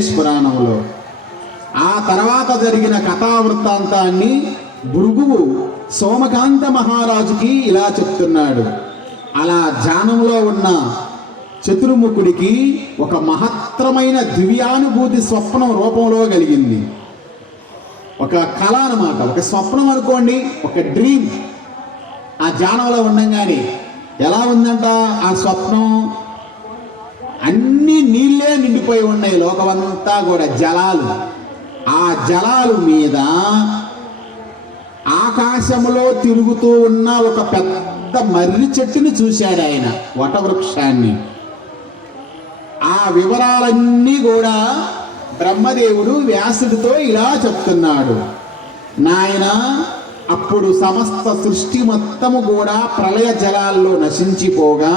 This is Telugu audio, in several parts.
గణేష్ పురాణంలో. ఆ తర్వాత జరిగిన కథావృత్తాంతాన్ని భృగువు సోమకాంత మహారాజుకి ఇలా చెప్తున్నాడు. అలా ధ్యానంలో ఉన్న చతుర్ముఖుడికి ఒక మహత్తరమైన దివ్యానుభూతి స్వప్నం రూపంలో కలిగింది. ఒక కళ అన్నమాట, ఒక స్వప్నం అనుకోండి, ఒక డ్రీమ్. ఆ ధ్యానంలో ఉండంగానే ఎలా ఉందంట ఆ స్వప్నం? అన్ని నీళ్ళే నిండిపోయి ఉన్నాయి, లోకమంతా కూడా జలాలు. ఆ జలాలు మీద ఆకాశంలో తిరుగుతూ ఉన్న ఒక పెద్ద మర్రి చెట్టుని చూశాడు ఆయన, వటవృక్షాన్ని. ఆ వివరాలన్నీ కూడా బ్రహ్మదేవుడు వ్యాసుడితో ఇలా చెప్తున్నాడు. నాయన, అప్పుడు సమస్త సృష్టి మొత్తము కూడా ప్రళయ జలాల్లో నశించిపోగా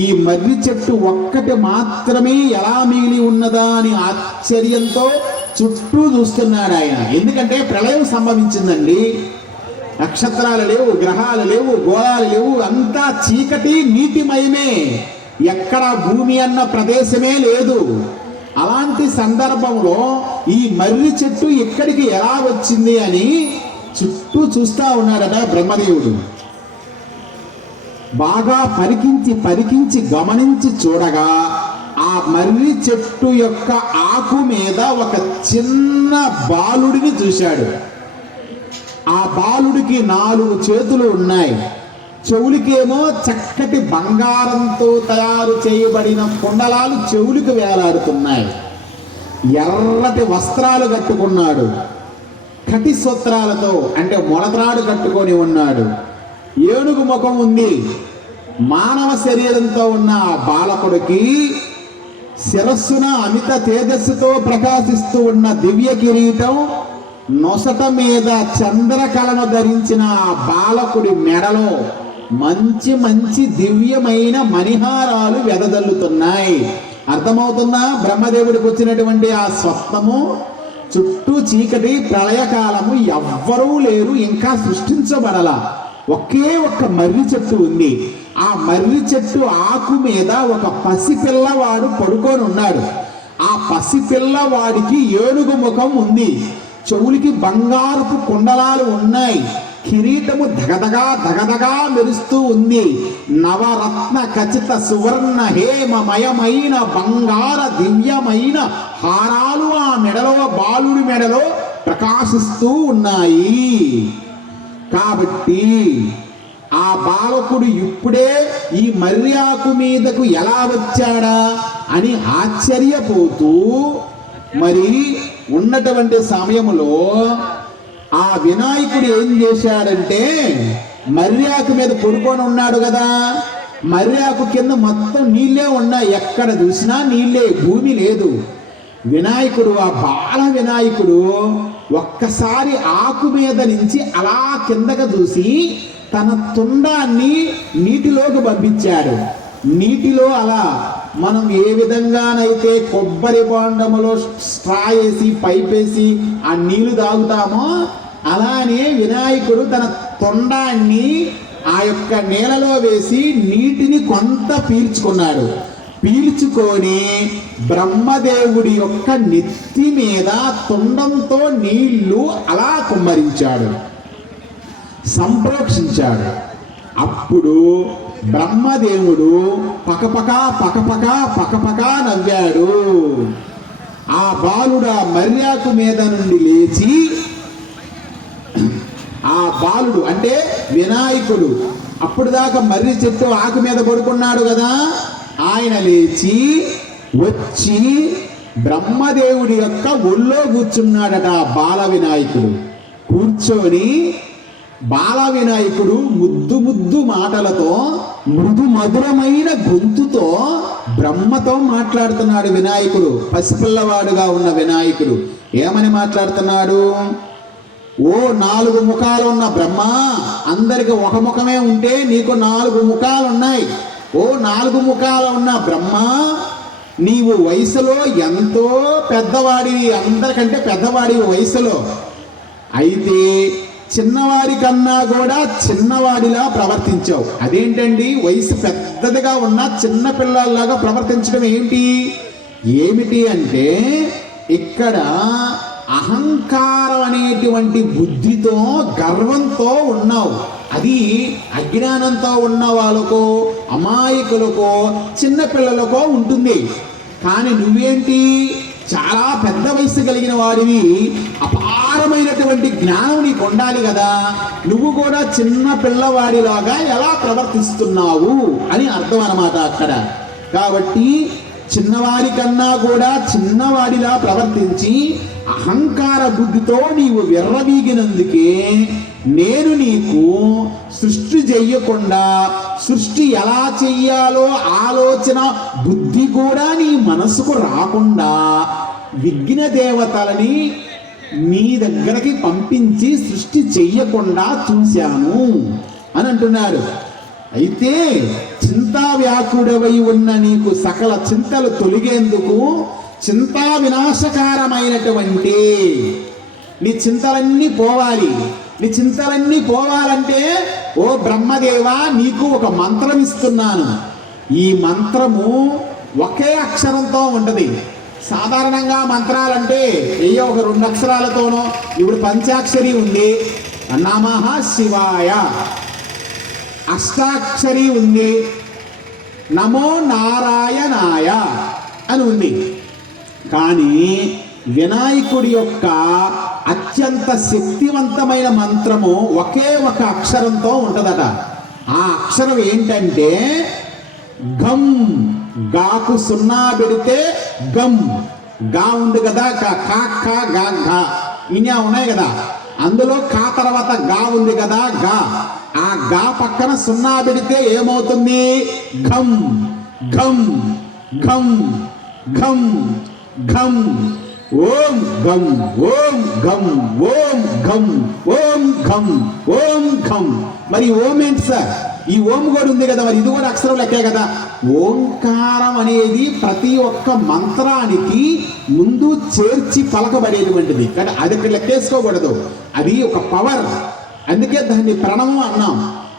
ఈ మర్రి చెట్టు ఒక్కటి మాత్రమే ఎలా మిగిలి ఉన్నదా అని ఆశ్చర్యంతో చుట్టూ చూస్తున్నాడు ఆయన. ఎందుకంటే ప్రళయం సంభవించిందండి. నక్షత్రాలు లేవు, గ్రహాలు లేవు, గోళాలు లేవు, అంతా చీకటి నీటిమయమే. ఎక్కడ భూమి అన్న ప్రదేశమే లేదు. అలాంటి సందర్భంలో ఈ మర్రి చెట్టు ఇక్కడికి ఎలా వచ్చింది అని చుట్టూ చూస్తా ఉన్నాడట బ్రహ్మదేవుడు. బాగా పరికించి గమనించి చూడగా ఆ మర్రి చెట్టు యొక్క ఆకు మీద ఒక చిన్న బాలుడిని చూశాడు. ఆ బాలుడికి 4 చేతులు ఉన్నాయి. చెవులకేమో చక్కటి బంగారంతో తయారు చేయబడిన కుండలాలు చెవులకు వేలాడుతున్నాయి. ఎర్రటి వస్త్రాలు కట్టుకున్నాడు. కటి సూత్రాలతో అంటే మొలత్రాడు కట్టుకొని ఉన్నాడు. ఏనుగు ముఖం ఉంది. మానవ శరీరంతో ఉన్న ఆ బాలకుడికి శిరస్సున అమిత తేజస్సుతో ప్రకాశిస్తూ ఉన్న దివ్య కిరీటం, నొసట మీద చంద్రకళను ధరించిన ఆ బాలకుడి మెడలో మంచి మంచి దివ్యమైన మణిహారాలు వెదజల్లుతున్నాయి. అర్థమవుతుందా బ్రహ్మదేవుడికి వచ్చినటువంటి ఆ స్వప్నము? చుట్టూ చీకటి, ప్రళయకాలము, ఎవ్వరూ లేరు, ఇంకా సృష్టించబడలా. ఒకే ఒక్క మర్రి చెట్టు ఉంది. ఆ మర్రి చెట్టు ఆకు మీద ఒక పసిపిల్లవాడు పడుకొని ఉన్నాడు. ఆ పసిపిల్లవాడికి ఏనుగు ముఖం ఉంది. చెవులకి బంగారపు కుండలాలు ఉన్నాయి. కిరీటము దగదగా మెరుస్తూ ఉంది. నవరత్న ఖచ్చిత సువర్ణ హేమమయమైన బంగార దివ్యమైన హారాలు ఆ మెడలో, బాలుడి మెడలో ప్రకాశిస్తూ ఉన్నాయి. కాబట్టి ఆ బాలకుడు ఇప్పుడే ఈ మర్రి ఆకు మీదకు ఎలా వచ్చాడా అని ఆశ్చర్యపోతూ మరి ఉన్నటువంటి సమయంలో ఆ వినాయకుడు ఏం చేశాడంటే, మర్రి ఆకు మీద పడుకొని ఉన్నాడు కదా, మర్రి ఆకు కింద మొత్తం నీళ్ళే ఉన్నాయి. ఎక్కడ చూసినా నీళ్ళే, భూమి లేదు. వినాయకుడు, ఆ బాల వినాయకుడు ఒక్కసారి ఆకు మీద నుంచి అలా కిందకు చూసి తన తుండాన్ని నీటిలోకి పంపించాడు. నీటిలో అలా మనం ఏ విధంగానైతే కొబ్బరి బొండములో స్ట్రా వేసి పైపేసి ఆ నీళ్లు తాగుతామో అలానే వినాయకుడు తన తొండాన్ని ఆ యొక్క నేలలో వేసి నీటిని కొంత పీల్చుకున్నాడు. పీల్చుకొని బ్రహ్మదేవుడి యొక్క నెత్తి మీద తొండంతో నీళ్లు అలా కుమ్మరించాడు, సంప్రోక్షించాడు. అప్పుడు బ్రహ్మదేవుడు పకపక నవ్వాడు. ఆ బాలుడు ఆ మర్యాకు మీద నుండి లేచి, ఆ బాలుడు అంటే వినాయకుడు అప్పుడు దాకా మర్రి చెట్టు ఆకు మీద పడుకున్నాడు కదా, ఆయన లేచి వచ్చి బ్రహ్మదేవుడి యొక్క ఒళ్ళో కూర్చున్నాడట. బాల వినాయకుడు కూర్చొని బాల వినాయకుడు ముద్దు మాటలతో, మృదు మధురమైన గొంతుతో బ్రహ్మతో మాట్లాడుతున్నాడు. వినాయకుడు పసిపిల్లవాడుగా ఉన్న వినాయకుడు ఏమని మాట్లాడుతున్నాడు? ఓ 4 ముఖాలు ఉన్న బ్రహ్మ, అందరికి ఒక ముఖమే ఉంటే నీకు 4 ముఖాలు ఉన్నాయి. ఓ 4 ముఖాలు ఉన్న బ్రహ్మ, నీవు వయసులో ఎంతో పెద్దవాడివి, అందరికంటే పెద్దవాడివి వయసులో. అయితే చిన్నవాడి కన్నా కూడా చిన్నవాడిలా ప్రవర్తించావు. అదేంటండి? వయసు పెద్దదిగా ఉన్న చిన్న పిల్లల్లాగా ప్రవర్తించడం ఏంటి ఏమిటి అంటే ఇక్కడ అహంకారం అనేటువంటి బుద్ధితో గర్వంతో ఉన్నావు. అది అజ్ఞానంతో ఉన్న వాళ్ళకో, అమాయకులకో, చిన్నపిల్లలకో ఉంటుంది. కానీ నువ్వేంటి, చాలా పెద్ద వయసు కలిగిన వాడివి, అపారమైనటువంటి జ్ఞానం నీకు ఉండాలి కదా. నువ్వు కూడా చిన్న పిల్లవాడిలాగా ఎలా ప్రవర్తిస్తున్నావు అని అర్థం అన్నమాట అక్కడ. కాబట్టి చిన్నవాడి కన్నా కూడా చిన్నవాడిలా ప్రవర్తించి అహంకార బుద్ధితో నీవు విర్రవీగినందుకే నేను నీకు సృష్టి చెయ్యకుండా, సృష్టి ఎలా చెయ్యాలో ఆలోచన బుద్ధి కూడా నీ మనసుకు రాకుండా విఘ్న దేవతలని నీ దగ్గరికి పంపించి సృష్టి చెయ్యకుండా చూశాను అని అంటున్నాడు. అయితే చింతా వ్యాకుడవై ఉన్న నీకు సకల చింతలు తొలగేందుకు చింతా వినాశకారమైనటువంటి నీ చింతలన్నీ పోవాలి. నీ చింతలన్నీ పోవాలంటే ఓ బ్రహ్మదేవా నీకు ఒక మంత్రం ఇస్తున్నాను. ఈ మంత్రము ఒకే అక్షరంతో ఉంటుంది. సాధారణంగా మంత్రాలంటే ఏయో ఒక 2 అక్షరాలతోనో, ఇప్పుడు పంచాక్షరి ఉంది, నమః శివాయ. అష్టాక్షరి ఉంది, నమో నారాయణాయ అని ఉంది. కానీ వినాయకుడి యొక్క అత్యంత శక్తివంతమైన మంత్రము ఒకే ఒక అక్షరంతో ఉంటుందట. ఆ అక్షరం ఏంటంటే గం. గాకు 0 పెడితే గం. గా ఉంది కదా, కా కా గా గా ఇన్యా ఉన్నాయి కదా, అందులో కా తర్వాత గా ఉంది కదా, గా. ఆ గా పక్కన 0 పెడితే ఏమవుతుంది? ఘం ఘం ఘం ఘం ఘం. ఓం గం ఓం గం ఓం ఘం ఓం ఘం ఓం ఘం. మరి ఓం ఏంటి సార్? ఈ ఓం కూడా ఉంది కదా, మరి ఇది కూడా అక్షరం లెక్కే కదా. ఓంకారం అనేది ప్రతి ఒక్క మంత్రానికి ముందు చేర్చి పలకబడేటువంటిది, కానీ అది ఇక్కడ లెక్కేసుకోకూడదు. అది ఒక పవర్. అందుకే దాన్ని ప్రణవం అన్నాం.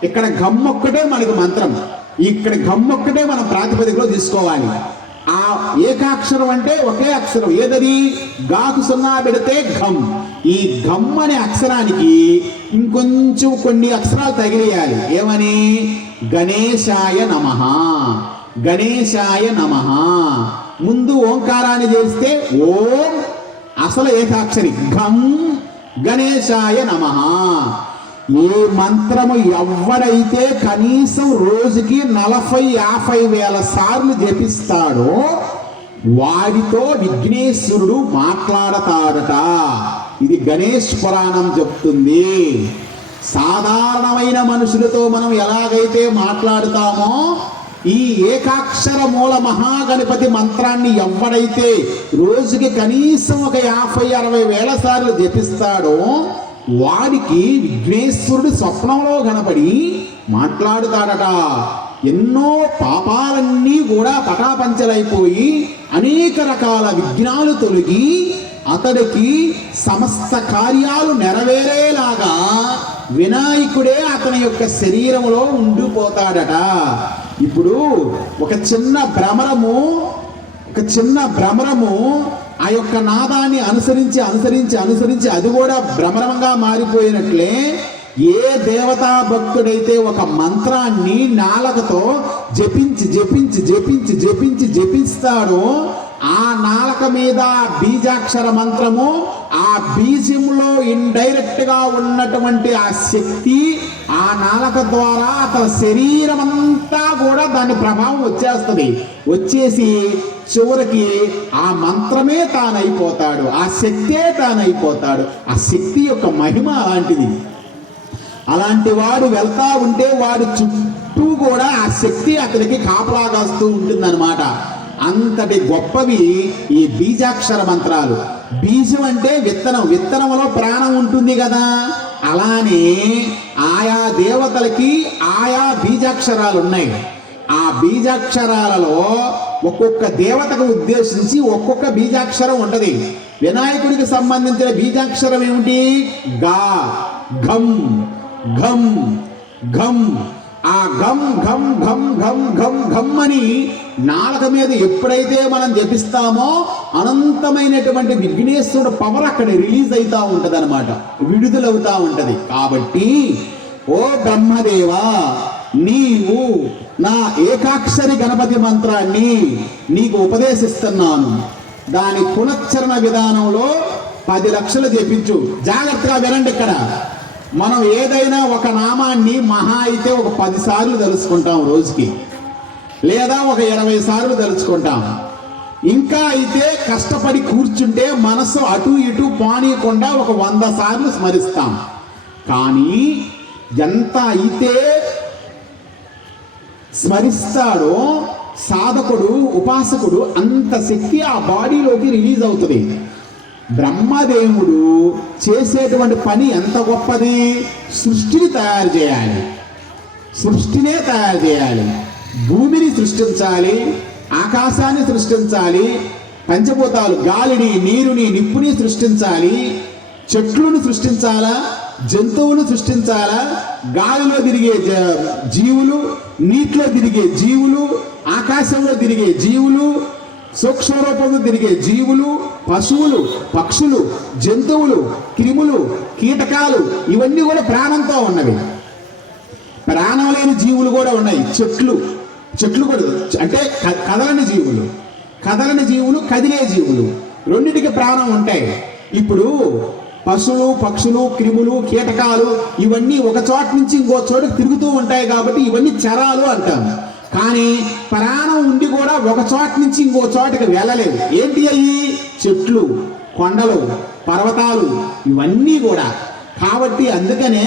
ఇక్కడ గమ్మొక్కటే మనకి మంత్రం, ఇక్కడ గమ్మొక్కటే మనం ప్రాతిపదికలో తీసుకోవాలి. ఆ ఏకాక్షరం అంటే ఒకే అక్షరం. ఏదది? గాకు 0 పెడితే ఘం. ఈ ఘం అనే అక్షరానికి ఇంకొంచెం కొన్ని అక్షరాలు తగిలియాలి. ఏమని? గణేశాయ నమః, గణేశాయ నమః. ముందు ఓంకారాన్ని చేస్తే ఓం అసలు ఏకాక్షరి ఘం, గణేశాయ నమః. ఏ మంత్రము ఎవడైతే కనీసం రోజుకి 40-50 వేల సార్లు జపిస్తాడో వాడితో విఘ్నేశ్వరుడు మాట్లాడతాడట. ఇది గణేష్ పురాణం చెప్తుంది. సాధారణమైన మనుషులతో మనం ఎలాగైతే మాట్లాడుతామో ఈ ఏకాక్షర మూల మహాగణపతి మంత్రాన్ని ఎవడైతే రోజుకి కనీసం ఒక 50-60 వేల సార్లు జపిస్తాడో వాడికి విఘ్నేశ్వరుడు స్వప్నంలో కనపడి మాట్లాడుతాడట. ఎన్నో పాపాలన్నీ కూడా పటాపంచలైపోయి అనేక రకాల విఘ్నాలు తొలగి అతడికి సమస్త కార్యాలు నెరవేరేలాగా వినాయకుడే అతని యొక్క శరీరంలో ఉండిపోతాడట. ఇప్పుడు ఒక చిన్న భ్రమరము ఆ యొక్క నాదాన్ని అనుసరించి అనుసరించి అనుసరించి అది కూడా భ్రమరంగా మారిపోయినట్లే ఏ దేవతా భక్తుడైతే ఒక మంత్రాన్ని నాలుకతో జపించి జపించి జపించి జపించి జపిస్తాడో ఆ నాలుక మీద బీజాక్షర మంత్రము, ఆ బీజంలో ఇండైరెక్ట్ గా ఉన్నటువంటి ఆ శక్తి ఆ నాలుక ద్వారా అతని శరీరం అంతా కూడా దాని ప్రభావం వచ్చేస్తుంది. వచ్చేసి చివరికి ఆ మంత్రమే తానైపోతాడు, ఆ శక్తే తానైపోతాడు. ఆ శక్తి యొక్క మహిమ అలాంటిది. అలాంటి వాడు వెళ్తా ఉంటే వాడి చుట్టూ కూడా ఆ శక్తి అతనికి కాపలాగాస్తూ ఉంటుందన్నమాట. అంతటి గొప్పవి ఈ బీజాక్షర మంత్రాలు. బీజం అంటే విత్తనం, విత్తనంలో ప్రాణం ఉంటుంది కదా. అలానే ఆయా దేవతలకి ఆయా బీజాక్షరాలు ఉన్నాయి. ఆ బీజాక్షరాలలో ఒక్కొక్క దేవతకు ఉద్దేశించి ఒక్కొక్క బీజాక్షరం ఉంటది. వినాయకుడికి సంబంధించిన బీజాక్షరం ఏమిటి? గా, ఘం, ఘం, ఘం. ఆ ఘం ఘం ఘం ఘం ఘం ఘం అని నాలుక మీద ఎప్పుడైతే మనం జపిస్తామో అనంతమైనటువంటి విఘ్నేశ్వరుడు పవర్ అక్కడ రిలీజ్ అవుతా ఉంటది అనమాట, విడుదలవుతా ఉంటది. కాబట్టి ఓ బ్రహ్మదేవా, నీవు నా ఏకాక్షరి గణపతి మంత్రాన్ని నీకు ఉపదేశిస్తున్నాను. దాని పునశ్చరణ విధానంలో 10 లక్షలు జపించు. జాగ్రత్తగా వినండి. ఇక్కడ మనం ఏదైనా ఒక నామాన్ని మహా అయితే ఒక 10 సార్లు తలుచుకుంటాం రోజుకి, లేదా ఒక 20 సార్లు తలుచుకుంటాం. ఇంకా అయితే కష్టపడి కూర్చుంటే మనసు అటు ఇటు పానీయకుండా ఒక 100 సార్లు స్మరిస్తాం. కానీ ఎంత అయితే స్మరిస్తాడో సాధకుడు, ఉపాసకుడు, అంత శక్తి ఆ బాడీలోకి రిలీజ్ అవుతుంది. బ్రహ్మదేవుడు చేసేటువంటి పని ఎంత గొప్పది! సృష్టిని తయారు చేయాలి, సృష్టినే తయారు చేయాలి. భూమిని సృష్టించాలి, ఆకాశాన్ని సృష్టించాలి, పంచభూతాలు గాలిని, నీరుని, నిప్పుని సృష్టించాలి, చెట్లను సృష్టించాలా, జంతువులు సృష్టించాలా, గాలిలో తిరిగే జీవులు, నీటిలో తిరిగే జీవులు, ఆకాశంలో తిరిగే జీవులు, సూక్ష్మ రూపంలో తిరిగే జీవులు, పశువులు, పక్షులు, జంతువులు, క్రిములు, కీటకాలు, ఇవన్నీ కూడా ప్రాణంతో ఉన్నవి. ప్రాణం లేని జీవులు కూడా ఉన్నాయి. చెట్లు కూడా అంటే కదలని జీవులు, కదలని జీవులు, కదిలే జీవులు, రెండింటికి ప్రాణం ఉంటాయి. ఇప్పుడు పశువులు, పక్షులు, క్రిములు, కీటకాలు ఇవన్నీ ఒక చోట నుంచి ఇంకో చోటుకు తిరుగుతూ ఉంటాయి కాబట్టి ఇవన్నీ చరాలు అంటాం. కానీ ప్రాణం ఉండి కూడా ఒక చోట నుంచి ఇంకో చోటకి వెళ్ళలేవు. ఏంటి అయ్యి? చెట్లు, కొండలు, పర్వతాలు, ఇవన్నీ కూడా. కాబట్టి అందుకనే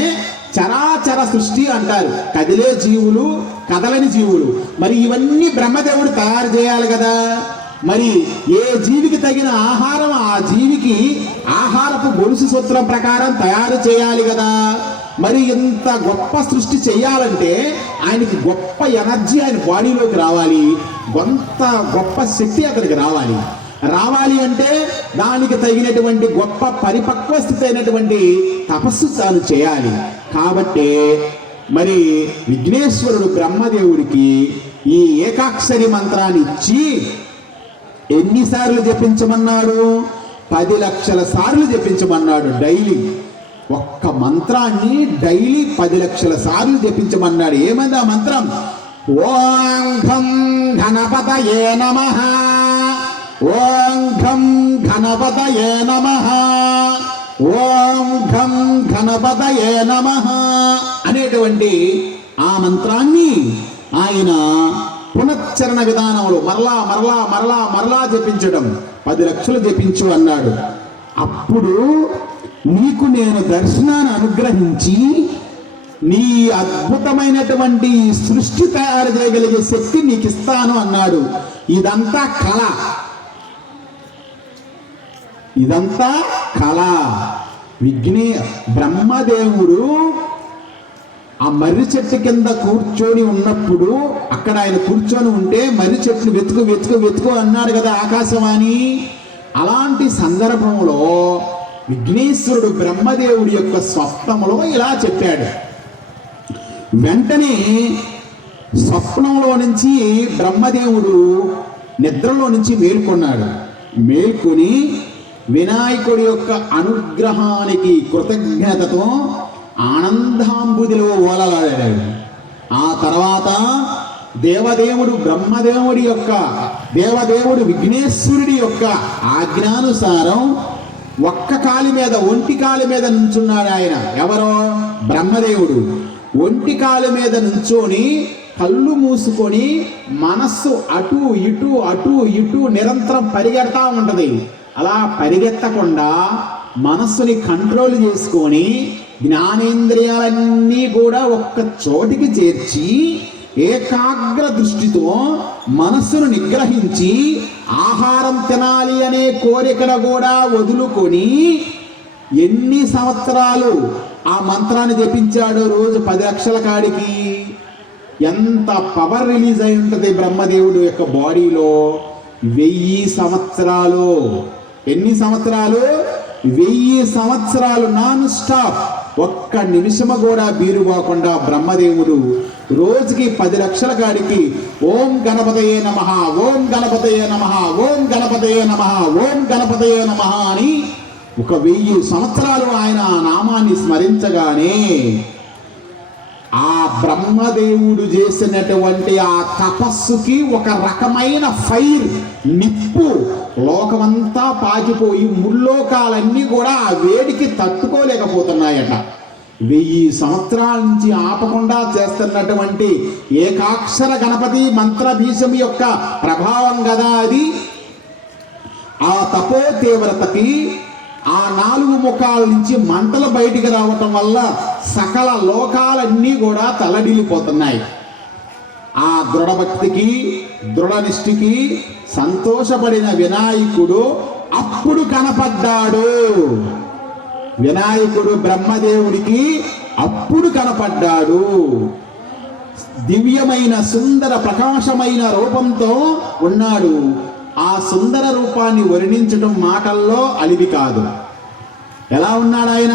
చరాచర సృష్టి అంటారు. కదిలే జీవులు, కదలని జీవులు. మరి ఇవన్నీ బ్రహ్మదేవుడు తయారు చేయాలి కదా. మరి ఏ జీవికి తగిన ఆహారం ఆ జీవికి ఆహారపు గొలుసు సూత్రం ప్రకారం తయారు చేయాలి కదా. మరి ఇంత గొప్ప సృష్టి చేయాలంటే ఆయనకి గొప్ప ఎనర్జీ ఆయన బాడీలోకి రావాలి, కొంత గొప్ప శక్తి అతనికి రావాలి అంటే దానికి తగినటువంటి గొప్ప పరిపక్వ స్థితి అయినటువంటి తపస్సు తాను చేయాలి. కాబట్టి మరి విఘ్నేశ్వరుడు బ్రహ్మదేవుడికి ఈ ఏకాక్షరి మంత్రాన్ని ఇచ్చి ఎన్నిసార్లు జపించమన్నాడు? 10 లక్షల సార్లు జపించమన్నాడు. డైలీ ఒక్క మంత్రాన్ని డైలీ 10 లక్షల సార్లు జపించమన్నాడు. ఏమంది ఆ మంత్రం? ఓం ఘం గణపతయే నమః, ఓం ఘం గణపతయే నమః, ఓం ఘం గణపతయే నమః అనేటువంటి ఆ మంత్రాన్ని ఆయన పునశ్చరణ విధానంలో మరలా మరలా మరలా మరలా జపించడం. 10 లక్షలు జపించు అన్నాడు. అప్పుడు నీకు నేను దర్శనాన్ని అనుగ్రహించి నీ అద్భుతమైనటువంటి సృష్టి తయారు చేయగలిగే శక్తి నీకు ఇస్తాను అన్నాడు. ఇదంతా కళ, ఇదంతా కళ. బ్రహ్మదేవుడు ఆ మర్రి చెట్టు కింద కూర్చొని ఉన్నప్పుడు, అక్కడ ఆయన కూర్చొని ఉంటే మర్రి చెట్టును వెతుకు వెతుకు వెతుకు అన్నాడు కదా ఆకాశవాణి. అలాంటి సందర్భంలో విఘ్నేశ్వరుడు బ్రహ్మదేవుడి యొక్క స్వప్నంలో ఇలా చెప్పాడు. వెంటనే స్వప్నంలో నుంచి బ్రహ్మదేవుడు నిద్రలో నుంచి మేల్కొన్నాడు. మేల్కొని వినాయకుడి యొక్క అనుగ్రహానికి కృతజ్ఞతతో ఆనందాంబుదిలో ఓలలాడాడు. ఆ తర్వాత దేవదేవుడు విఘ్నేశ్వరుడి యొక్క ఆజ్ఞానుసారం ఒక్క కాలి మీద, ఒంటి కాలి మీద నుంచున్నాడు ఆయన. ఎవరో? బ్రహ్మదేవుడు. ఒంటి కాలి మీద నుంచొని కళ్ళు మూసుకొని మనస్సు అటు ఇటు అటు ఇటు నిరంతరం పరిగెడతా ఉంటది. అలా పరిగెత్తకుండా మనస్సుని కంట్రోల్ చేసుకొని జ్ఞానేంద్రియాలన్నీ కూడా ఒక్క చోటికి చేర్చి ఏకాగ్ర దృష్టితో మనస్సును నిగ్రహించి ఆహారం తినాలి అనే కోరికను కూడా వదులుకొని ఎన్ని సంవత్సరాలు ఆ మంత్రాన్ని జపించాడు? రోజు 10 లక్షల కాడికి. ఎంత పవర్ రిలీజ్ అయి ఉంటుంది బ్రహ్మదేవుడు యొక్క బాడీలో? 1000 సంవత్సరాలు. ఎన్ని సంవత్సరాలు? 1000 సంవత్సరాలు నాన్ స్టాప్ ఒక్క నిమిషము కూడా బీరుపోకుండా బ్రహ్మదేవుడు రోజుకి 10 లక్షల కాడికి ఓం గణపతయే నమః, ఓం గణపతయే నమః, ఓం గణపతయే నమః, ఓం గణపతయే నమః అని 1000 సంవత్సరాలు ఆయన ఆ నామాన్ని స్మరించగానే ఆ బ్రహ్మదేవుడు చేసినటువంటి ఆ తపస్సుకి ఒక రకమైన ఫైర్, నిప్పు లోకమంతా పాకిపోయి ముల్లోకాలన్నీ కూడా ఆ వేడికి తట్టుకోలేకపోతున్నాయట. 1000 సంవత్సరాల నుంచి ఆపకుండా చేస్తున్నటువంటి ఏకాక్షర గణపతి మంత్ర బీజం యొక్క ప్రభావం కదా అది. ఆ తపో తీవ్రతకి ఆ 4 ముఖాల నుంచి మంటలు బయటికి రావటం వల్ల సకల లోకాలన్నీ కూడా తల్లడిల్లిపోతున్నాయి. ఆ దృఢభక్తికి దృఢనిష్ఠికి సంతోషపడిన వినాయకుడు అప్పుడు కనపడ్డాడు. వినాయకుడు బ్రహ్మదేవుడికి అప్పుడు కనపడ్డాడు. దివ్యమైన సుందర ప్రకాశమైన రూపంతో ఉన్నాడు. ఆ సుందర రూపాన్ని వర్ణించడం మాటల్లో అలివి కాదు. ఎలా ఉన్నాడు ఆయన?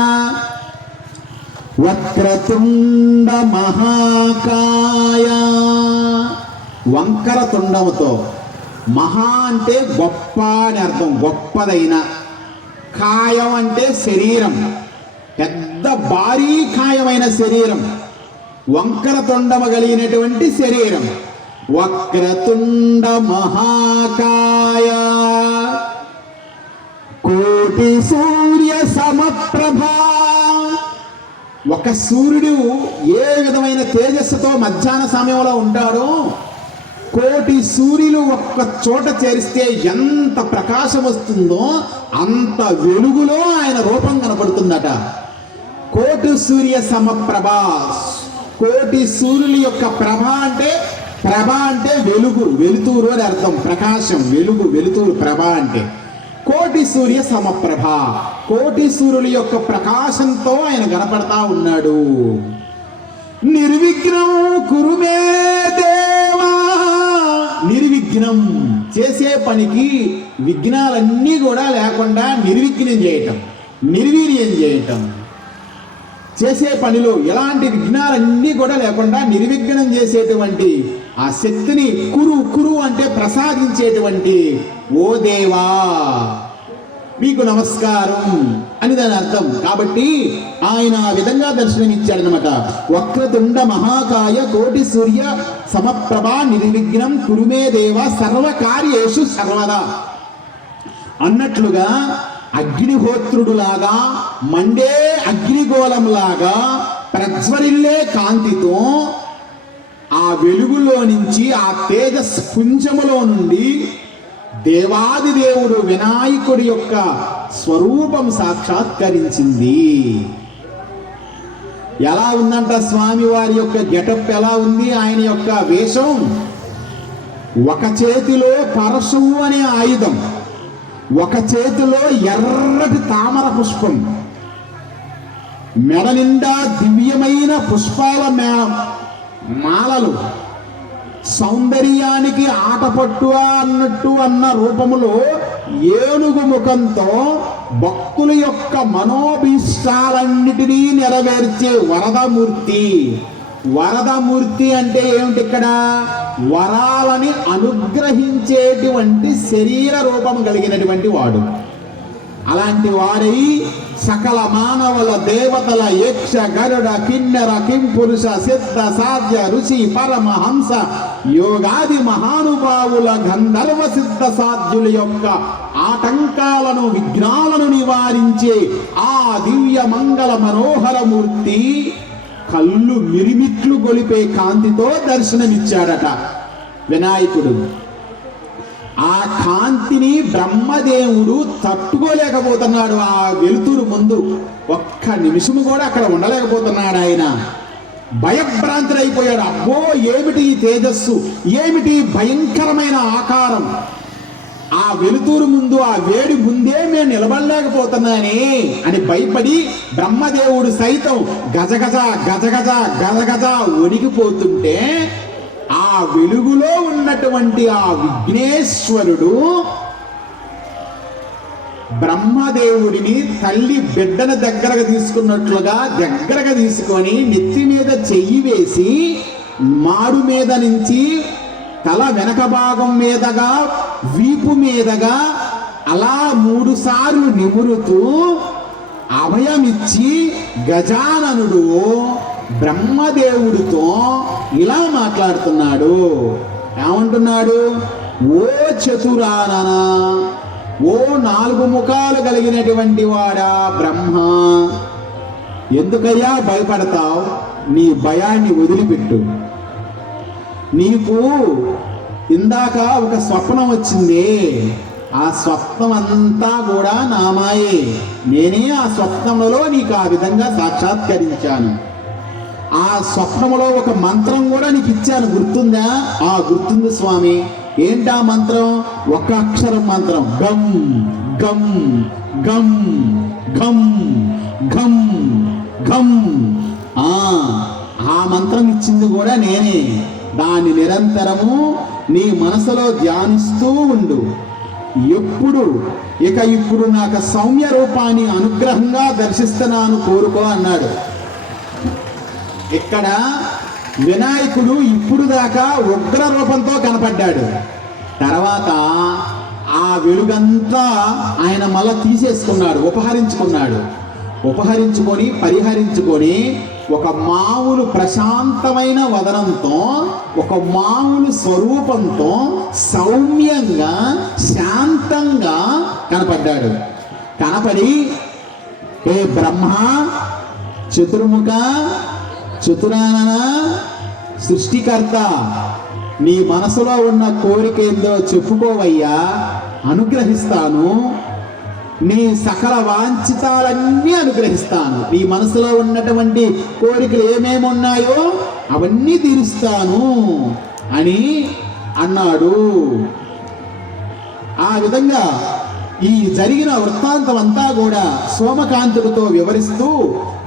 వక్రతుండ మహాకాయ, వంకర తుండముతో. మహా అంటే గొప్ప అని అర్థం, గొప్పదైన. కాయం అంటే శరీరం, పెద్ద భారీ కాయమైన శరీరం, వంకర తొండము కలిగినటువంటి శరీరం. వక్రతుండ మహాకాయ కోటి సూర్య సమప్రభ. ఒక సూర్యుడు ఏ విధమైన తేజస్సుతో మధ్యాహ్న సమయంలో ఉంటాడో, కోటి సూర్యులు ఒక్క చోట చేరిస్తే ఎంత ప్రకాశం వస్తుందో అంత వెలుగులో ఆయన రూపం కనపడుతుందట. కోటి సూర్య సమప్రభ. కోటి సూర్యుల యొక్క ప్రభ అంటే వెలుగు, వెలుతురు అని అర్థం. ప్రకాశం, వెలుగు, వెలుతురు. ప్రభ అంటే కోటి సూర్య సమప్రభ. కోటి సూర్యుల యొక్క ప్రకాశంతో ఆయన కనపడతా ఉన్నాడు. నిర్విఘ్నం కురుమే దేవా. నిర్విఘ్నం, చేసే పనికి విఘ్నాలన్నీ కూడా లేకుండా నిర్విఘ్నం చేయటం, నిర్వీర్యం చేయటం. చేసే పనిలో ఎలాంటి విఘ్నాలన్నీ కూడా లేకుండా నిర్విఘ్నం చేసేటువంటి ఆ శక్తిని కురు అంటే ప్రసాదించేటువంటి ఓ దేవా మీకు నమస్కారం అని దాని అర్థం. కాబట్టి ఆయన ఆ విధంగా దర్శనమిచ్చాడనమాట. వక్రతుండ మహాకాయ కోటి సూర్య సమప్రభ నిర్విఘ్నం కురుమే దేవ సర్వకార్యేషు సర్వదా అన్నట్లుగా అగ్నిహోత్రుడులాగా, మండే అగ్నిగోళంలాగా ప్రజ్వరిల్లే కాంతితో ఆ వెలుగులో నుంచి, ఆ తేజస్ పుంజములో నుండి దేవాది దేవుడు వినాయకుడి యొక్క స్వరూపం సాక్షాత్కరించింది. ఎలా ఉందంట స్వామి వారి యొక్క గెటప్? ఎలా ఉంది ఆయన యొక్క వేషం? ఒక చేతిలో పరశువు అనే ఆయుధం, ఒక చేతిలో ఎర్రటి తామర పుష్పం, మెడ నిండా దివ్యమైన పుష్పాల మాలలు, సౌందర్యానికి ఆటపట్టు అన్నట్టు అన్న రూపములో ఏనుగు ముఖంతో భక్తుల యొక్క మనోభీష్టాలన్నిటినీ నెరవేర్చే వరదమూర్తి. వరదమూర్తి అంటే ఏమిటి? ఇక్కడ వరాలని అనుగ్రహించేటువంటి శరీర రూపం కలిగినటువంటి వాడు. అలాంటి వాడై సకల మానవుల, దేవతల, యక్ష, గరుడ, కిన్నెర, కింపురుష, సిద్ధ, సాధ్య, ఋషి, పరమహంస, యోగాది మహానుభావుల, గంధర్వ, సిద్ధ, సాధ్యుల యొక్క ఆటంకాలను, విఘ్నాలను నివారించే ఆ దివ్య మంగళ మనోహర మూర్తి కళ్ళు మిరిమిట్లు గొలిపే కాంతితో దర్శనమిచ్చాడట వినాయకుడు. ఆ కాంతిని బ్రహ్మదేవుడు తట్టుకోలేకపోతున్నాడు. ఆ వెలుతురు ముందు ఒక్క నిమిషము కూడా అక్కడ ఉండలేకపోతున్నాడు. ఆయన భయభ్రాంతుడైపోయాడు. అబ్బో, ఏమిటి ఈ తేజస్సు, ఏమిటి భయంకరమైన ఆకారం, ఆ వెలుతురు ముందు, ఆ వేడి ముందే మేము నిలబడలేకపోతున్నానే అని భయపడి బ్రహ్మదేవుడు సైతం గజగజ గజగజ గజగజ వణికిపోతుంటే, ఆ వెలుగులో ఉన్నటువంటి ఆ విఘ్నేశ్వరుడు బ్రహ్మదేవుడిని తల్లి బిడ్డను దగ్గరగా తీసుకున్నట్లుగా దగ్గరగా తీసుకొని నెత్తి మీద చెయ్యి వేసి మాడు మీద నుంచి తల వెనక భాగం మీదగా వీపు మీదగా అలా 3 సార్లు నిమురుతూ అభయమిచ్చి గజాననుడు బ్రహ్మదేవుడితో ఇలా మాట్లాడుతున్నాడు. ఏమంటున్నాడు? ఓ చతురానన, ఓ 4 ముఖాలు కలిగినటువంటి వాడా బ్రహ్మ, ఎందుకయ్యా భయపడతావు? నీ భయాన్ని వదిలిపెట్టు. నీకు ఇందాక ఒక స్వప్నం వచ్చింది. ఆ స్వప్నం అంతా కూడా నామాయే. నేనే ఆ స్వప్నంలో నీకు ఆ విధంగా సాక్షాత్కరించాను. ఆ స్వప్నంలో ఒక మంత్రం కూడా నీకు ఇచ్చాను, గుర్తుందా? గుర్తుంది స్వామి. ఏంటా మంత్రం? ఒక అక్షరం మంత్రం. గం గం గం గం గం గం. ఆ మంత్రం ఇచ్చింది కూడా నేనే. దాన్ని నిరంతరము నీ మనసులో ధ్యానిస్తూ ఉండు. ఇప్పుడు నాకు సౌమ్య రూపాన్ని అనుగ్రహంగా దర్శిస్తున్నాను, కోరుకో అన్నాడు. ఇక్కడ వినాయకుడు ఇప్పుడు దాకా ఉగ్ర రూపంతో కనపడ్డాడు. తర్వాత ఆ వెలుగంతా ఆయన మళ్ళా తీసేసుకున్నాడు, పరిహరించుకొని ఒక మామూలు ప్రశాంతమైన వదనంతో, ఒక మామూలు స్వరూపంతో సౌమ్యంగా శాంతంగా కనపడ్డాడు. కనపడి, ఏ బ్రహ్మ, చతుర్ముఖ, చతురానన, సృష్టికర్త, నీ మనసులో ఉన్న కోరిక ఏందో చెప్పుకోవయ్యా, అనుగ్రహిస్తాను. నీ సకల వాంఛితాలన్నీ అనుగ్రహిస్తాను. నీ మనసులో ఉన్నటువంటి కోరికలు ఏమేమి ఉన్నాయో అవన్నీ తీరుస్తాను అని అన్నాడు. ఆ విధంగా ఈ జరిగిన వృత్తాంతం అంతా కూడా సోమకాంతుడితో వివరిస్తూ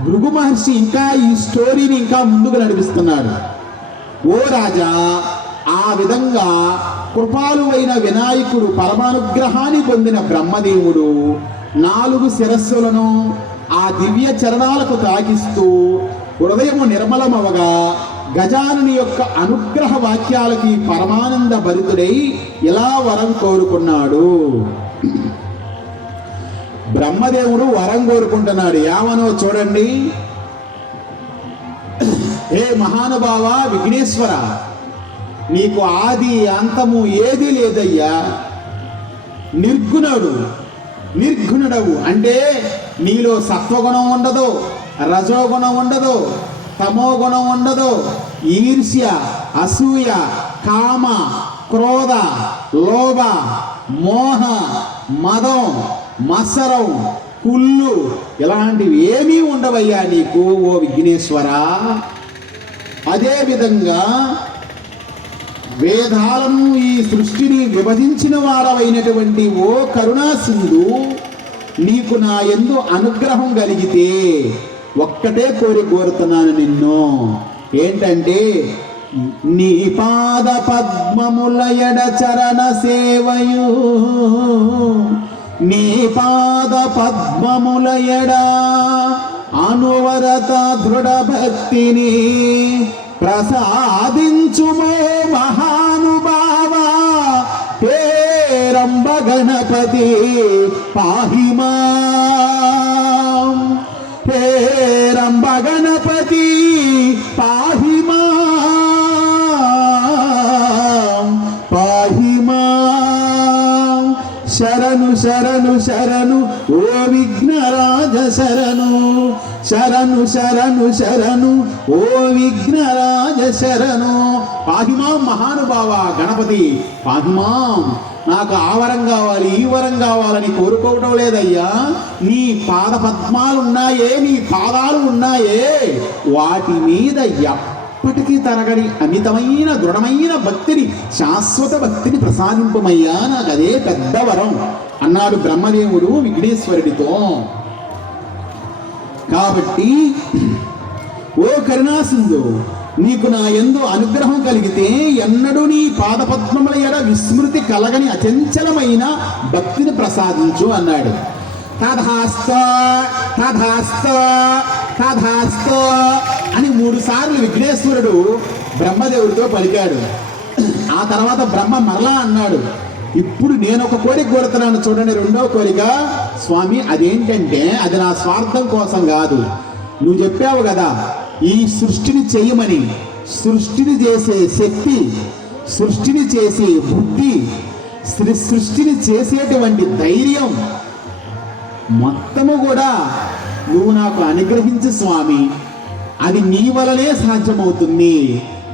భృగు మహర్షి ఇంకా ఈ స్టోరీని ఇంకా ముందుకు నడిపిస్తున్నాడు. ఓ రాజా, ఆ విధంగా కృపాలువైన వినాయకుడు, పరమానుగ్రహాన్ని పొందిన బ్రహ్మదేవుడు 4 శిరస్సులను ఆ దివ్య చరణాలకు తాకిస్తూ హృదయము నిర్మలమవగా గజానుని యొక్క అనుగ్రహ వాక్యాలకి పరమానంద భరితుడై ఇలా వరం కోరుకున్నాడు. బ్రహ్మదేవుడు వరం కోరుకుంటున్నాడు. ఏమనో చూడండి. ఏ మహానుభావ విఘ్నేశ్వర, నీకు ఆది అంతము ఏది లేదయ్యా. నిర్గుణుడవు అంటే నీలో సత్వగుణం ఉండదు, రజోగుణం ఉండదు, తమోగుణం ఉండదు. ఈర్ష్య, అసూయ, కామ, క్రోధ, లోభ, మోహ, మదం, మత్సరం, కుళ్ళు ఇలాంటివి ఏమీ ఉండవయ్యా నీకు ఓ విఘ్నేశ్వర. అదేవిధంగా వేదాలను, ఈ సృష్టిని విభజించిన వారమైనటువంటి ఓ కరుణాసింధు, నీకు నా యందు అనుగ్రహం కలిగితే ఒక్కటే కోరుతున్నాను నిన్ను. ఏంటంటే, నీ పాద పద్మముల ఎడచరణ సేవయు, నీ పాద పద్మముల ఎడ అనువరత దృఢ భక్తిని ప్రసాదించుమో మహానుభావ. హేరంబ గణపతి పాహిమా, హేరంబ గణపతి పాహిమా, పాహిమా. శరణు శరణు శరణు ఓ విఘ్నరాజ శరణు, శరణు శరణు శరణు ఓ విఘ్నరాజ శరణు. పాహిమాం మహానుభావ గణపతి, పాహిమాం. నాకు ఆ వరం కావాలి, ఈ వరం కావాలని కోరుకోవటం లేదయ్యా. నీ పాద పద్మాలు ఉన్నాయే, నీ పాదాలు ఉన్నాయే, వాటి మీద ఎప్పటికీ తరగని అమితమైన దృఢమైన భక్తిని, శాశ్వత భక్తిని ప్రసాదింపమయ్యా, నాకు అదే పెద్ద వరం అన్నాడు బ్రహ్మదేవుడు విఘ్నేశ్వరుడితో. కాబట్టి ఓ కరుణాసింధు, నీకు నా యందు అనుగ్రహం కలిగితే ఎన్నడూ నీ పాదపద్మముల ఎడ విస్మృతి కలగని అచంచలమైన భక్తిని ప్రసాదించు అన్నాడు. తథాస్తో తథాస్తో తథాస్తో అని 3 సార్లు విఘ్నేశ్వరుడు బ్రహ్మదేవుడితో పలికాడు. ఆ తర్వాత బ్రహ్మ మరలా అన్నాడు, ఇప్పుడు నేను ఒక కోరిక కోరుతున్నాను చూడండి. 2వ కోరిక, స్వామి అదేంటంటే అది నా స్వార్థం కోసం కాదు. నువ్వు చెప్పావు కదా ఈ సృష్టిని చెయ్యమని. సృష్టిని చేసే శక్తి, సృష్టిని చేసే బుద్ధి, సృష్టిని చేసేటువంటి ధైర్యం మొత్తము కూడా నువ్వు నాకు అనుగ్రహించు స్వామి. అది నీ వలనే సాధ్యమవుతుంది.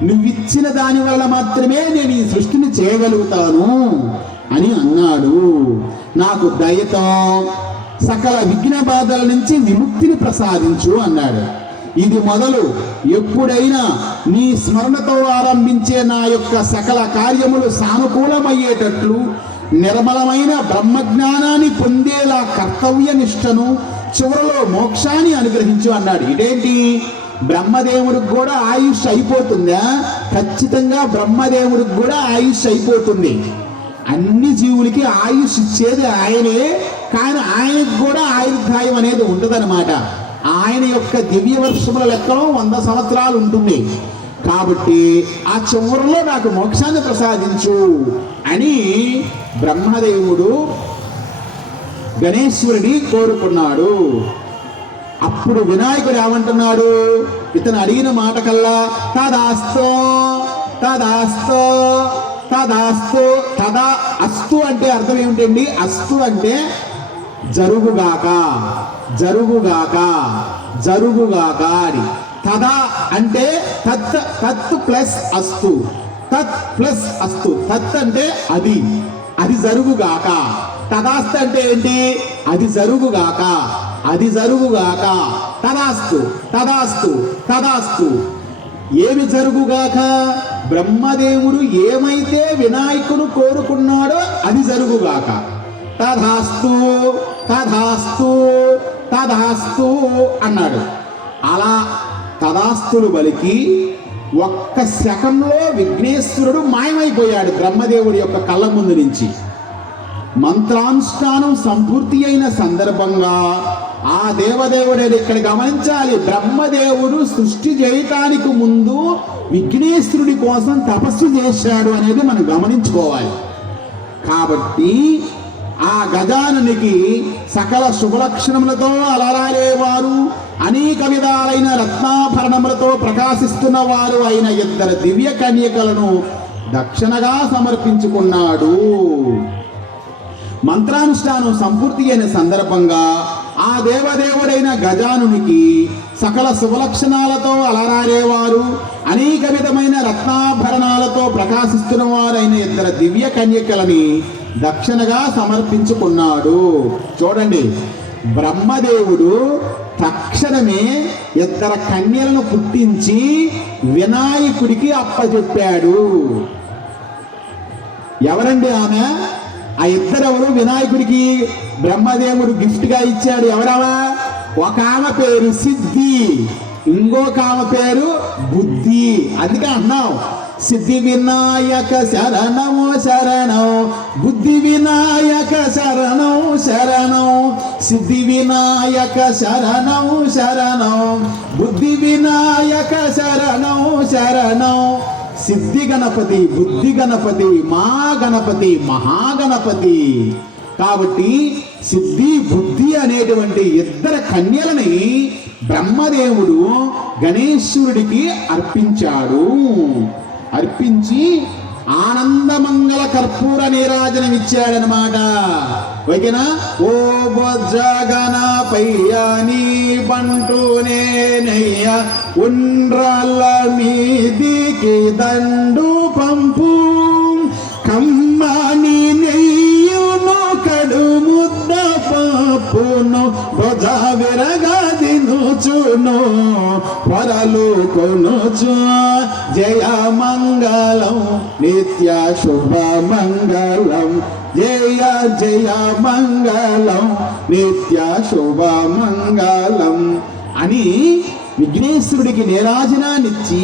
నువ్విచ్చిన దాని వల్ల మాత్రమే నేను ఈ సృష్టిని చేయగలుగుతాను అని అన్నాడు. నాకు దయతో సకల విఘ్న బాధల నుంచి విముక్తిని ప్రసాదించు అన్నాడు. ఇది మొదలు ఎప్పుడైనా నీ స్మరణతో ఆరంభించే నా యొక్క సకల కార్యములు సానుకూలమయ్యేటట్లు నిర్మలమైన బ్రహ్మజ్ఞానాన్ని పొందేలా కర్తవ్య నిష్టను, చివరలో మోక్షాన్ని అనుగ్రహించు అన్నాడు. ఇదేంటి, బ్రహ్మదేవుడికి కూడా ఆయుష్ అయిపోతుందా? ఖచ్చితంగా బ్రహ్మదేవుడికి కూడా ఆయుష్ అయిపోతుంది. అన్ని జీవులకి ఆయుష్ ఇచ్చేది ఆయనే, కానీ ఆయనకు కూడా ఆయుర్దాయం అనేది ఉంటుందన్నమాట. ఆయన యొక్క దివ్య వర్షముల లెక్కలో 100 సంవత్సరాలు ఉంటుంది. కాబట్టి ఆ చివరిలో నాకు మోక్షాన్ని ప్రసాదించు అని బ్రహ్మదేవుడు గణేశ్వరుని కోరుకున్నాడు. అప్పుడు వినాయకుడు ఏమంటున్నాడు, ఇతను అడిగిన మాట కల్లా తదాస్తో తదాస్తో తదాస్తు. తదా అస్తు అంటే అర్థం ఏమిటండి? అస్తు అంటే జరుగుగాక, జరుగుగాక, జరుగుగాక అని. తదా అంటే తత్, తత్ ప్లస్ అస్తు, తత్ ప్లస్ అస్తు. తత్ అంటే అది, అది జరుగుగాక. తదాస్తు అంటే ఏంటి? అది జరుగుగాక, అది జరుగుగాక. తదాస్తు తదాస్తు తదాస్తు. ఏమి జరుగుగాక? బ్రహ్మదేవుడు ఏమైతే వినాయకుడు కోరుకున్నాడో అది జరుగుగాక. తదాస్తు తదాస్తు తదాస్తు అన్నాడు. అలా తదాస్తులు బలికి ఒక్క సెకండ్లో విఘ్నేశ్వరుడు మాయమైపోయాడు బ్రహ్మదేవుడి యొక్క కళ్ళ ముందు నుంచి. మంత్రానుష్ఠానం సంపూర్తి అయిన సందర్భంగా ఆ దేవదేవుడు ఇక్కడ గమనించాలి, బ్రహ్మదేవుడు సృష్టి చేయటానికి ముందు విఘ్నేశ్వరుడి కోసం తపస్సు చేశాడు అనేది మనం గమనించుకోవాలి. కాబట్టి ఆ గజానునికి సకల శుభలక్షణములతో అలరాలేవారు, అనేక విధాలైన రత్నాభరణములతో ప్రకాశిస్తున్న వారు అయిన 2 దివ్య కన్యకలను దక్షిణగా సమర్పించుకున్నాడు. మంత్రానుష్ఠానం సంపూర్తి అయిన సందర్భంగా ఆ దేవదేవుడైన గజానునికి సకల శుభలక్షణాలతో అలరారేవారు, అనేక విధమైన రత్నాభరణాలతో ప్రకాశిస్తున్న వారైన 2 దివ్య కన్యకలని దక్షిణగా సమర్పించుకున్నాడు. చూడండి, బ్రహ్మదేవుడు తక్షణమే 2 కన్యలను పుట్టించి వినాయకుడికి అప్పచెప్పాడు. ఎవరండి ఆమె? ఆ 2 ఎవరు? వినాయకుడికి బ్రహ్మదేవుడు గిఫ్ట్ గా ఇచ్చాడు. ఎవరవా? ఒక ఆమె పేరు సిద్ధి, ఇంకొక ఆమె పేరు బుద్ధి. అందుకే అన్నాం సిద్ధి వినాయక శరణము శరణం, బుద్ధి వినాయక శరణం శరణం, సిద్ధి వినాయక శరణం శరణం, బుద్ధి వినాయక శరణం శరణం. సిద్ధి గణపతి, బుద్ధి గణపతి, మా గణపతి, మహాగణపతి. కాబట్టి సిద్ధి బుద్ధి అనేటువంటి 2 కన్యలని బ్రహ్మదేవుడు గణేశ్వరుడికి అర్పించాడు. అర్పించి ఆనందమంగళ కర్పూర నీరాజనం ఇచ్చాడనమాట. ఓకేనా? ఓ బొజ్జగణపయ్యని బంటూనేనయ్య ఉండ్రాళ్ళ మీదికి దండు పంపు, కమ్మని నెయ్యును కడు ముద్ద పప్పును భుజ విరగా దినుచును పొరలు కొనుచు. జయ మంగళం నిత్య శుభ మంగళం, జయ జయ మంగళం నిత్య శుభ మంగళం అని విఘ్నేశ్వరుడికి నీరాజనాన్నిచ్చి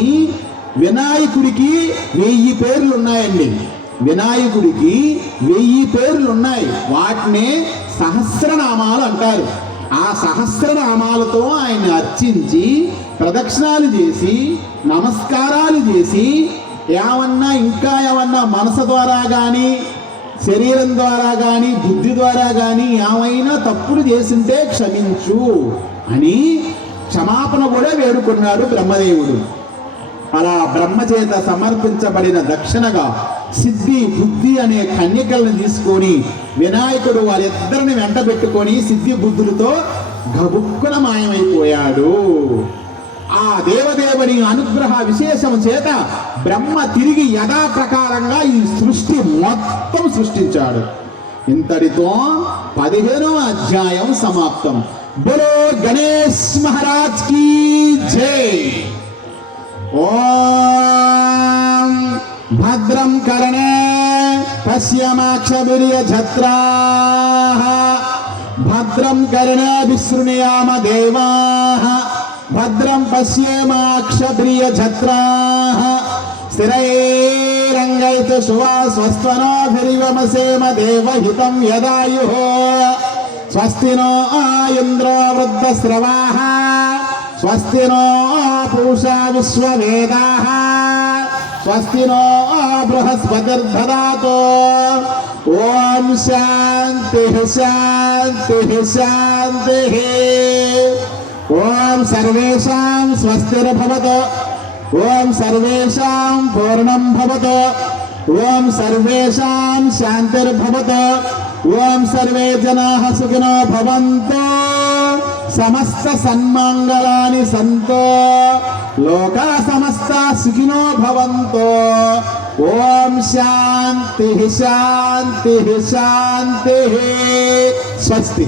వినాయకుడికి 1000 పేర్లు ఉన్నాయండి. వినాయకుడికి 1000 పేర్లు ఉన్నాయి. వాటినే సహస్రనామాలు అంటారు. ఆ సహస్రనామాలతో ఆయన అర్చించి ప్రదక్షిణాలు చేసి నమస్కారాలు చేసి ఇంకా ఏమన్నా మనసు ద్వారా కానీ శరీరం ద్వారా కానీ బుద్ధి ద్వారా కానీ ఏమైనా తప్పులు చేసింటే క్షమించు అని క్షమాపణ కూడా వేడుకున్నాడు బ్రహ్మదేవుడు. అలా బ్రహ్మచేత సమర్పించబడిన దక్షిణగా సిద్ధి బుద్ధి అనే కన్యకలను తీసుకొని వినాయకుడు వారిద్దరిని వెంట పెట్టుకొని సిద్ధి బుద్ధులతో గబుక్కున మాయమైపోయాడు. ఆ దేవదేవుని అనుగ్రహ విశేషము చేత బ్రహ్మ తిరిగి యథాప్రకారంగా ఈ సృష్టి మొత్తం సృష్టించాడు. ఇంతటితో 15వ అధ్యాయం సమాప్తం. బోలో గణేష్ మహారాజ్ కీ జై. ఓం భద్రం కర్ణే పశ్యమాక్షభిర్యజత్రాః భద్రం కర్ణే విశృణుయామ దేవాః భద్రం పశ్యేమాక్షభిర్యజత్రాః స్థిరైరంగైస్తు స్వస్తినోభిర్వమసేమ దేవహితం యదాయుః స్వస్తి నో ఇంద్రో వృద్ధశ్రవాః స్వస్తి నో పూషా విశ్వవేదాః స్వస్తి నో బృహస్పతిర్దదాతు. ఓం శాంతి శాంతి శాంతి. ఓం సర్వేషాం స్వస్తిర్భవతు. ఓం సర్వేషాం పూర్ణం భవతు. ఓం సర్వేషాం శాంతిర్భవతు. ఓం సర్వే జనాః సుఖినో భవంతు. సమస్త సన్మంగళాని సంతో లోకా సమస్త సుఖినో భవంతు. ఓం శాంతి శాంతి శాంతి. స్వస్తి.